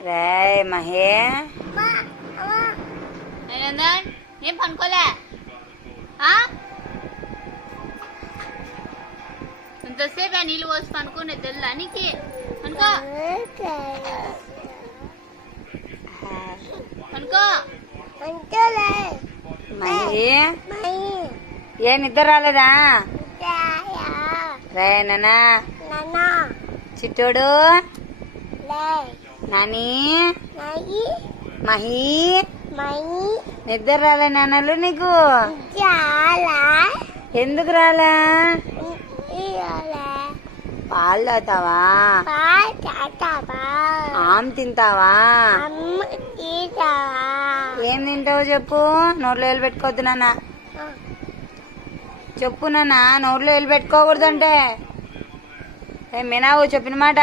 రే మహే ఏం పనుకోలే ఇంతసేపు నీళ్ళు పోసి పనుకునే తెల్లా నీకు పనుకో పనుకో మహి ఏ నిద్ర రాలేదా రే నానా చిట్టోడు నాని మహి నిద్ర రాలే నాన్నలు నీకు ఎందుకు రాలా పాలు తాగుతావా ఆమ్ తింటావా ఏం తింటావు చెప్పు నోట్లో వేలు పెట్టుకోవద్దు నాన్న చెప్పు నాన్న నోట్లో వేలు పెట్టుకోకూడదంటే మీనావు చెప్పిన మాట